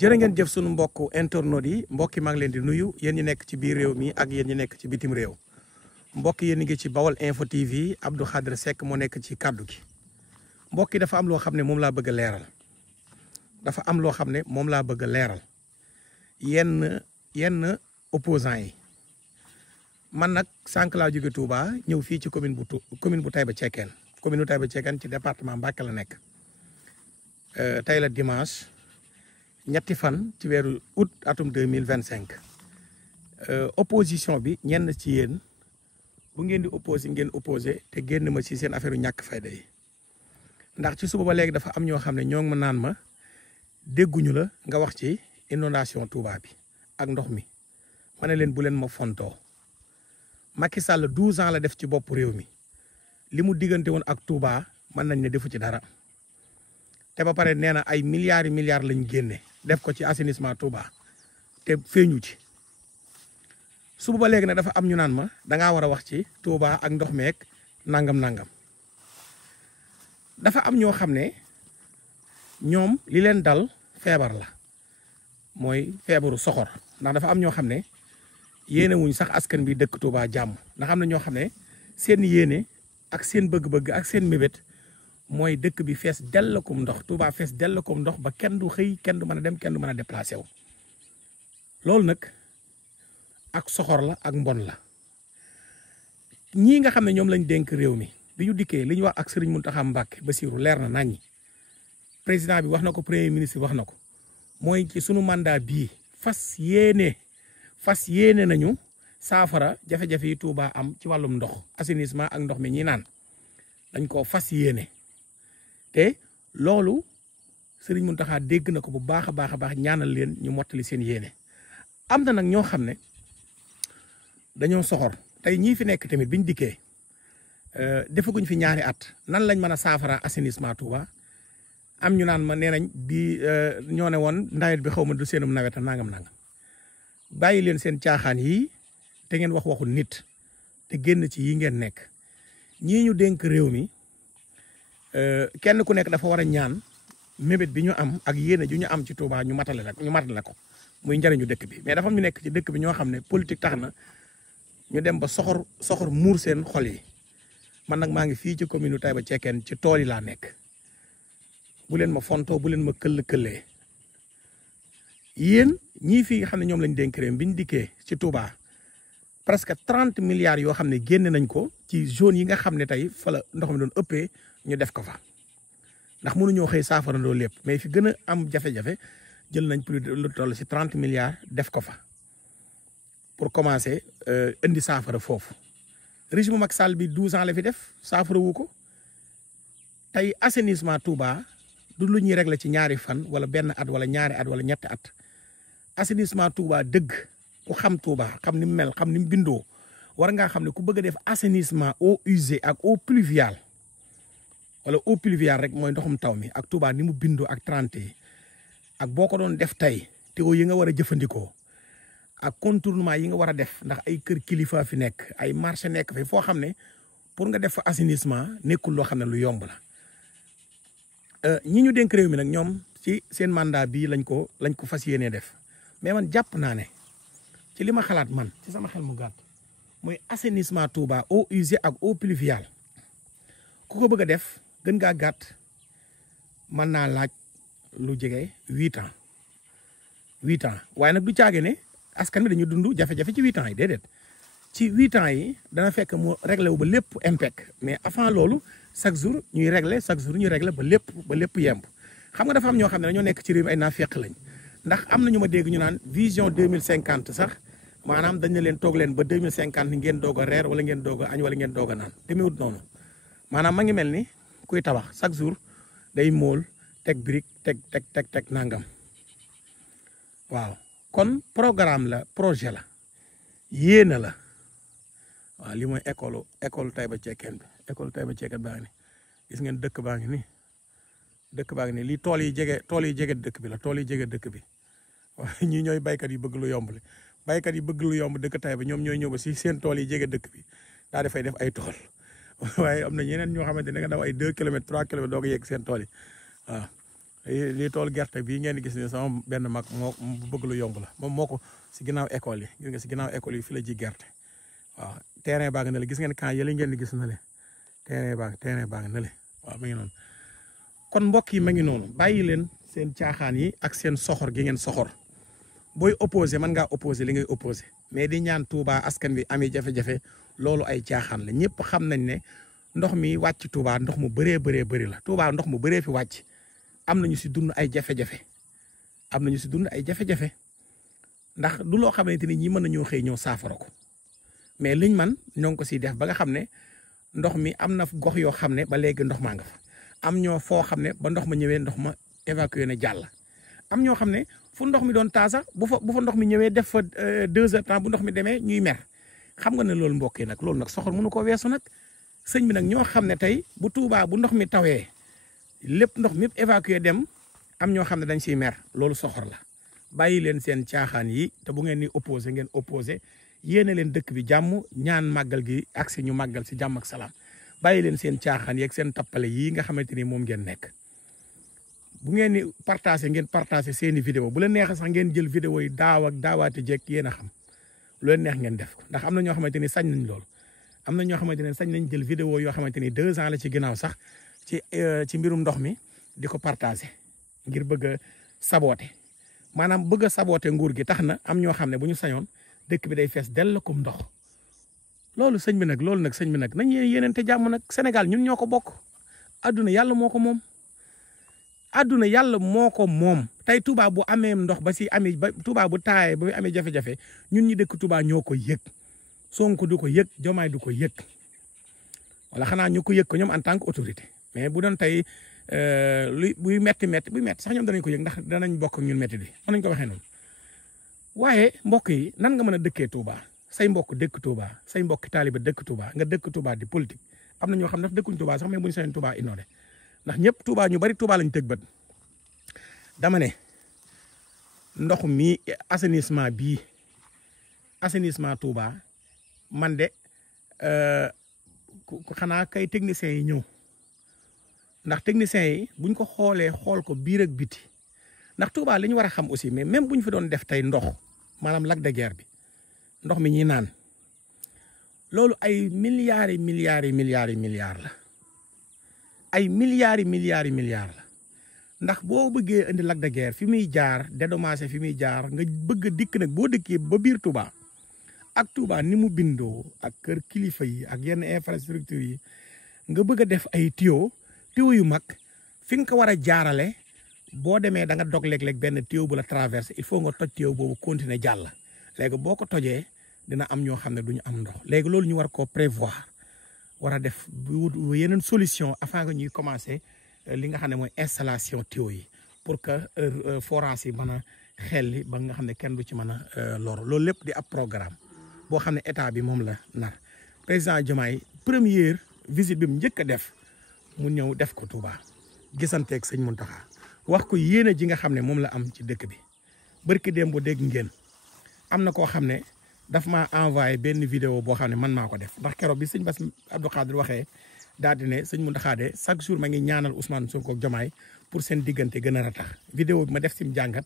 jërë ngeen jëf sunu mbokk internautes yi mbokk yi maa ngi leen di nuyu yéen ñi nekk ci biir réew mi ak yéen ñi nekk ci bitim réew mbokk yéen ñi ngi ci Bawol Info TV Abdou Khadre Seck moo nekk ci kàddu gi mbokk yi dafa am loo xam ne moom laa bëgg a leeral dafa am loo xam ne moom laa bëgg a leeral yenn opposants yi man nag sànq laa jóge Touba ñëw fii ci commune bu Taïba Cekkeen commune bu Taïba Cekkeen ci département Mbacké la nekk tey la dimanche ñetti fan ci weeru août atum 2025 opposition bi ñenn ci yéen bu ngeen di opposé te génn ma ci seen affaire ñàkk fayda yi ndax ci suba ba léegi dafa am ñoo xam ne ñoo ngi ma naan ma dégguñu la nga wax ci inondation Touba bi ak ndox mi ma ne leen bu leen ma fontoo Macky Sall 12 ans la def ci bopp réew mi li mu diggante woon ak Touba mën nañ ne defu ci dara te ba pare nee na ay milliards lañu génne def ko ci assainissement Touba te feeñu ci suba ba léegi nag dafa am ñu naan ma dangaa war a wax ci Touba ak ndox meek nangam dafa am ñoo xam ne ñoom li leen dal feebar la mooy feebaru soxor ndax dafa am ñoo xam ne yéene wuñ sax askan bi dëkk Touba jàmm ndax am na ñoo xam ne seen yéene ak seen bëgg-bëgg ak seen mébét mooy dëkk bi fees dell kom ndox Touba fees dell kom ndox ba kenn du xëy kenn du mën a dem kenn du mën a déplacé wu loolu nag ak soxor la ak mbon la ñii nga xam ne ñoom lañ dénk réew mi bi ñu dikkee li ñu wax ak Serigne Mountakha Mbacké Bassirou leer na naññi président bi wax na ko premier ministre wax na ko mooy ci sunu mandat bii fas yéene nañu saafara jafe-jafe yi Touba am ci wàllum ndox assainissement ak ndox mi ñi naan dañ koo fas yéene te loolu Serigne Mountakha dégg na ko bu baax a baax ñaanal leen ñu mottali seen yéene am na nag ñoo xam ne dañoo soxor tey ñii fi nekk tamit biñ dikkee defaguñ fi ñaari at nan lañ mën a saafara assainissement Touba am ñu naan ma nee nañ bi ñoo ne woon nawet bi xaw ma du seenum nawet nangam bàyyi leen seen caaxaan yi te ngeen wax waxu nit te génn ci yi ngeen nekk ñii ñu dénk réew mi kenn ku nekk dafa war a ñaan mébét bi ñu am ak yéene ju ñu am ci Touba ñu matale ko muy njariñu dëkk bi mais dafa am ñu nekk ci dëkk bi ñoo xam ne politique tax na ñu dem ba soxor muur seen xol yi man nag maa ngi fii ci commune Taïba Cekkeen ci tool yi laa nekk bu leen ma fontoo bu leen ma këll-këllee yéen ñii fii xam ne ñoom lañ dénk réew mi bi ñu dikkee ci Touba presque 30 milliards yoo xam ne génne nañ ko ci zone yi nga xam ne tey fa la ndox mi doon ëppee ñu def ko fa ndax mënuñoo xëy saafarandoo lépp mais fi gën a am jafe-jafe jël nañ plus de lu toll ci 30 milliards def ko fa pour commencer indi saafara foofu régime Macky Sall bi 12 ans la fi def saafara wu ko tey assainissement Touba du lu ñuy régler ci ñaari fan wala benn at wala ñaari at wala ñetti at assainissement Touba dëgg ku xam Touba xam ni mu mel xam ni mu bindoo war ngaa xam ne ku bëgg a def assainissement eau usée ak eau pluviale wala eau pluviale rek mooy ndoxum taw mi ak Touba ni mu bindoo ak 30 yi ak boo ko doon def tey tuyau yi nga war a jëfandikoo ak contournement yi nga war a def ndax ay kër kilifa fi nekk ay marché nekk fi foo xam ne pour nga def fa assainissement nekkul loo xam ne lu yomb la ñi ñu dénk réew mi nag ñoom ci seen mandat bii lañ ko fas yéenee def mais man jàpp naa ne ci li ma xalaat man ci sama xel mu gàtt mooy assainissement Touba eau usée ak eau pluviale ku ko bëgg a def gën ngaa gàtt mën naa laaj lu jege 8 ans waaye nag du caage ne askan bi dañu dund jafe-jafe ci 8 ans yi déedéet ci 8 ans yi dana fekk mu réglé wu ba lépp impec mais avant loolu chaque jour ñuy réglé ba lépp yemb xam nga dafa am ñoo xam ne dañoo nekk ci réew mi ay naafeq lañ ndax am na ñu ma dégg ñu naan vision 2050 sax maanaam dañ ne leen toog leen ba 2050 ngeen doog a reer wala ngeen doog a añ wala ngeen doog a naan demewut noonu maanaam ma ngi mel ni kuy tabax chaque jour day mool teg brique teg nangam waaw kon programme la projet la yéena la waaw li mooy école Taïba Cekkeen bi école Taïba Cekkeen baa ngi ni gis ngeen dëkk baa ngi ni lii tool yi jege dëkk bi la tool yi jege dëkk bi waaw ñii ñooy baykat yi bëgg lu yomb le baykat yi bëgg lu yomb dëkk Taïba ñoom ñooy ñëw ba si seen tool yi jege dëkk bi daa dafay def ay tool waaye am na ñeneen ñoo xamante ne nga daw ay 2 kilomètres 3 kilomètres doo ko yegg seen tool yi waaw li tool gerte bii ngeen gis ne sama benn mag moo bëgg lu yomb la moom moo ko si ginnaaw école yi gis nga si ginnaaw école yi fi la ji gerte waaw terrain baa nga ne le gis ngeen camp yële ngeen di gis na le terrain baa nga ne le waaw ma ngi noonu kon mbokk yi ma ngi noonu bàyyi leen seen caaxaan yi ak seen soxor gi ngeen soxor booy opposé mën ngaa opposé li ngay opposé mais di ñaan Touba askan bi amee jafe-jafe loolu ay caaxaan la ñëpp xam nañ ne ndox mi wàcc Touba ndox mu bëree bëri la Touba ndox mu bëree fi wàcc am nañu si dund ay jafe-jafe ndax du loo xamante ni ñi mën nañoo xëy ñëw saafara ko mais liñ man ñoo ngi ko siy def ba nga xam ne ndox mi am na gox yoo xam ne ba léegi ndox maa nga fa am ñoo foo xam ne ba ndox ma ñëwee ndox ma évacué na jàll am ñoo xam ne fu ndox mi doon taa sax bu fa ndox mi ñëwee def fa 2 heures temps bu ndox mi demee ñuy mer xam nga ne loolu mbokk yi nag loolu nag soxor mënu ko weesu nag sëñ bi nag ñoo xam ne tey bu Touba bu ndox mi tawee lépp ndox mi yëpp évacué dem am ñoo xam ne dañ siy mer loolu soxor la bàyyi leen seen caaxaan yi te bu ngeen ni opposé ngeen opposé yéene leen dëkk bi jàmm ñaan màggal gi ak si ñu màggal si jàmm ak salaam bàyyi leen seen caaxaan yi ak seen tappale yii nga xamante ni moom ngeen nekk bu ngeen ni partagé ngeen partagé seeni vidéo bu leen neexee sax ngeen jël vidéo yi daaw ak daawaate jekk yéen a xam lu leen neex ngeen def ko ndax am na ñoo xamante ni sañ nañ loolu am na ñoo xamante ne sañ nañ jël vidéo yoo xamante ni 2 ans la ci ginnaaw sax ci mbirum ndox mi di ko partagé ngir bëgg a saboote maanaam bëgg a saboote nguur gi tax na am ñoo xam ne bu ñu sañoon dëkk bi day fees dell comme ndox loolu sëñ bi nag nañ yéenante jàmm nag Sénégal ñun ñoo ko bokk adduna yàlla moo ko moom tey Touba bu amee ndox ba si amee ba Touba bu taayee ba amee jafe-jafe ñun ñi dëkk Touba ñoo ko yëg Sonko du ko yëg Diomaye du ko yëg wala xanaa ñu ko yëg ko ñoom en tant que autorité mais bu doon tey buy metti sax ñoom danañ ko yëg ndax danañ bokk ak ñun metti di mën nañ ko waxee noonu waaye mbokk yi nan nga mën a dëkkee Touba say mbokk dëkk Touba say mbokk taaliba dëkk Touba nga dëkk Touba di politique am na ñoo xam ne dëkkuñ Touba sax mais bu ñu sañoon Touba inondé ndax ñëpp Touba ñu bari Touba lañ tëg bët dama ne ndox mi assainissement Touba man de xanaa kay techniciens yi ñëw ndax techniciens yi buñ ko xoolee xool ko biir ak biti ndax Touba li ñu war a xam aussi mais même bu ñu fi doon def tey ndox maanaam lac de Guiers bi ndox mi ñuy naan loolu ay milliards la ay milliards la ndax boo bëggee indi lac de Guiers fi muy jaar dédommagé fi muy jaar nga bëgg a dikk nag boo dëkkee ba biir Touba ak Touba ni mu bindoo ak kër kilifa yi ak yenn infrastructure yi nga bëgg a def ay tuyau yu mag fi nga ko war a jaarale boo demee da nga dog léeg-léeg benn tuyau bu la traversé il faut nga toj tuyau boobu continuer jàll léegi boo ko tojee dina am ñoo xam ne duñu am ndox léegi loolu ñu war koo prévoir war a def bu yeneen solution avant que ñuy commencer li nga xam ne mooy installation tuyau yi pour que forage yi mën a xelli ba nga xam ne kenn du ci mën a lor loolu lépp di ab programme boo xam ne état bi moom la nar président Diomaye première visite bi mu njëkk a def mu ñëw def ko Touba gisanteeg sëñ Mountakha wax ko yéene ji nga xam ne moom la am ci dëkk bi barki démb bu dégg ngeen am na koo xam ne daf maa envoyé benn vidéo boo xam ne man maa ko def ndax keroog bi sëñ Bass Abdou Khadre waxee daal di ne sëñ Mountakha de chaque jour ma ngi ñaanal Ousmane Sonko ak Diomaye pour seen diggante gën a ratax vidéo bi ma def si mu jàngat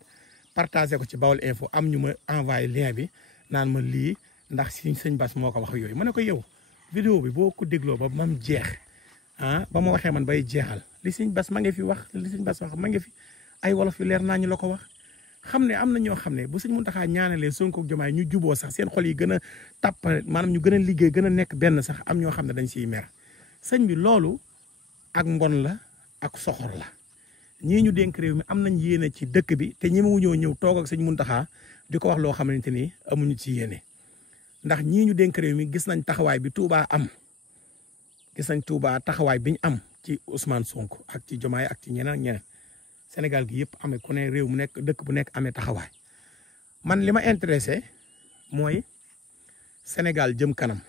partagé ko ci Baol Info am ñu ma envoyé lien bi naan ma lii ndax si sëñ Bass moo ko wax yooyu ma ne ko yow vidéo bi boo ko dégloo ba mam jeex ba ma waxee man bay jeexal li sëñ Bass ma ngi fi wax li sëñ Bass wax ma ngi fi ay wolof yu leer naa ñu la ko wax xam ne am na ñoo xam ne bu sëñ Mountakha ñaanalee Sonko ak Diomaye ñu juboo sax seen xol yi gën a tàpp maanaam ñu gën a liggéey gën a nekk benn sax am ñoo xam ne dañ siy mer sëñ bi loolu ak mbon la ak soxor la ñii ñu dénk réew mi am nañ yéene ci dëkk bi te ñi mu ñëw toog ak sëñ Mountakha di ko wax loo xamante ni amuñu ci yéene ndax ñii ñu dénk réew mi gis nañ taxawaay bi Touba am gis nañ Touba taxawaay bi ñu am ci Ousmane Sonko ak ci Diomaye ak ci ñeneen ak ñeneen Sénégal gi yëpp amee ku ne réew mu nekk dëkk bu nekk amee taxawaay man li ma intéressé mooy Sénégal jëm kanam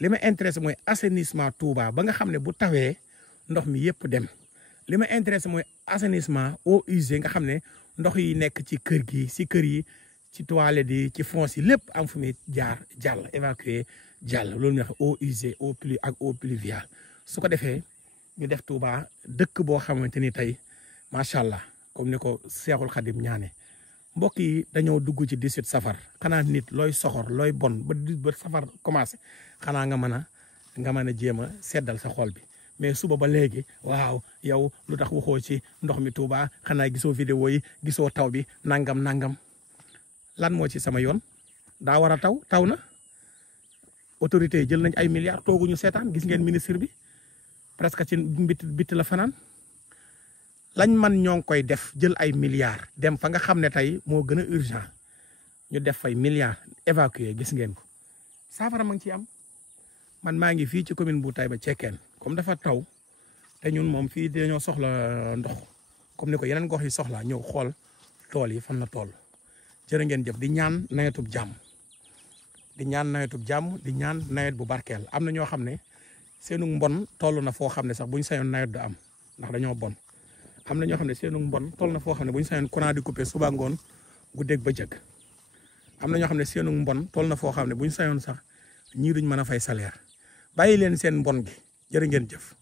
li ma intéressé mooy assainissement Touba ba nga xam ne bu tawee ndox mi yëpp dem li ma intéressé mooy assainissement eaux usées nga xam ne ndox yi nekk ci kër gi si kër yi ci toilette yi ci fosse yi lépp am fu muy jaar jàll évacuer jàll loolu ñu wax eaux usées eaux pluviales su ko defee ñu def Touba dëkk boo xamante ni tey macha allah comme ni ko Seexul Xadim ñaane mbokk yi dañoo dugg ci 18 safar xanaa nit looy soxor looy bon ba safar commencé xanaa nga mën a jéem a seddal sa xol bi mais suba ba léegi waaw yow lu tax waxoo ci ndox mi Touba xanaa gisoo vidéo yi gisoo taw bi nangam lan moo ci sama yoon daa war a taw na autorité yi jël nañ ay milliards tooguñu seetaan gis ngeen ministre bi presque ci bitt la fanaan lañ man ñoo ngi koy def jël ay milliards dem fa nga xam ne tey moo gën a urgent ñu def fay milliards évacuer gis ngeen ko saafara ma ngi ciy am man maa ngi fii ci commune bu Taïba Cekkeen comme dafa taw te ñun moom fii dañoo soxla ndox comme ni ko yeneen gox yi soxla ñëw xool tool yi fan la tool jërë ngeen jëf di ñaan nawetub jàmm di ñaan nawet bu barkeel am na ñoo xam ne seenu mbon toll na foo xam ne sax buñ sañoon nawet du am ndax dañoo bon am na ñoo xam ne seenu mbon toll na foo xam ne buñ sañoon courant di coupé suba ngoon guddeeg bëccëg am na ñoo xam ne seenu mbon toll na foo xam ne buñ sañoon sax ñii duñ mën a fay salaire bàyyi leen seen mbon gi jërë ngeen jëf